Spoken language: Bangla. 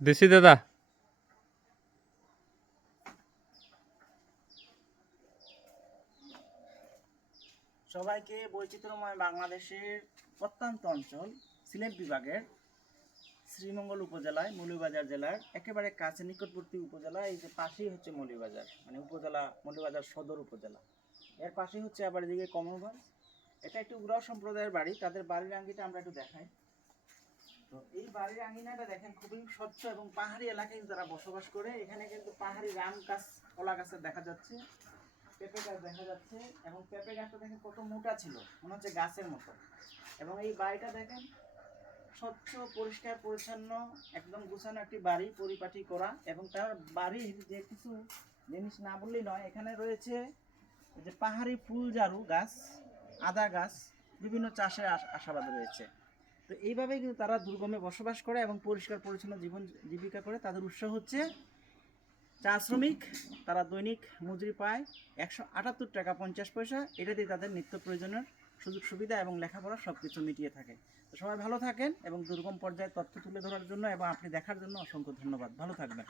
দেশি দাদা। সবাইকে বৈচিত্র্যময় বাংলাদেশের প্রত্যন্ত অঞ্চল, সিলেট বিভাগের শ্রীমঙ্গল উপজেলায়, মৌলভীবাজার জেলার একেবারে কাছে নিকটবর্তী উপজেলা, এই যে পাশেই হচ্ছে মৌলভীবাজার মানে উপজেলা, মৌলভীবাজার সদর উপজেলা। এর পাশেই হচ্ছে আবার এদিকে কমলগঞ্জ। এটা একটু উরাও সম্প্রদায়ের বাড়ি, তাদের বাড়ির আঙ্গিটা আমরা একটু দেখাই। তো এই বাড়ির আঙ্গিনাটা দেখেন খুবই স্বচ্ছ এবং পাহাড়ি এলাকায় যারা বসবাস করে, এখানে কিন্তু পাহাড়ি রাম গাছ, কলা গাছের দেখা যাচ্ছে, পেঁপে গাছ দেখা যাচ্ছে এবং পেঁপে গাছটা দেখেন কত মোটা ছিল, মনে হচ্ছে গাছের মতো। এবং এই বাড়িটা দেখেন স্বচ্ছ, পরিষ্কার, পরিচ্ছন্ন, একদম গুছানো একটি বাড়ি, পরিপাটি করা এবং তার বাড়ির যে কিছু জিনিস না বললেই নয়, এখানে রয়েছে যে পাহাড়ি ফুল গাছ, আদা গাছ, বিভিন্ন চাষের আশাবাদ রয়েছে। তো এইভাবেই কিন্তু তারা দুর্গমে বসবাস করে এবং পরিষ্কার, পরিচ্ছন্ন জীবন জীবিকা করে। তাদের উৎস হচ্ছে চা শ্রমিক, তারা দৈনিক মজুরি পায় একশো আটাত্তর টাকা পঞ্চাশ পয়সা। এটা দিয়ে তাদের নিত্য প্রয়োজনের সুযোগ, সুবিধা এবং লেখাপড়া সব কিছু মিটিয়ে থাকে। তো সবাই ভালো থাকেন এবং দুর্গম পর্যায়ে তথ্য তুলে ধরার জন্য এবং আপনি দেখার জন্য অসংখ্য ধন্যবাদ। ভালো থাকবেন।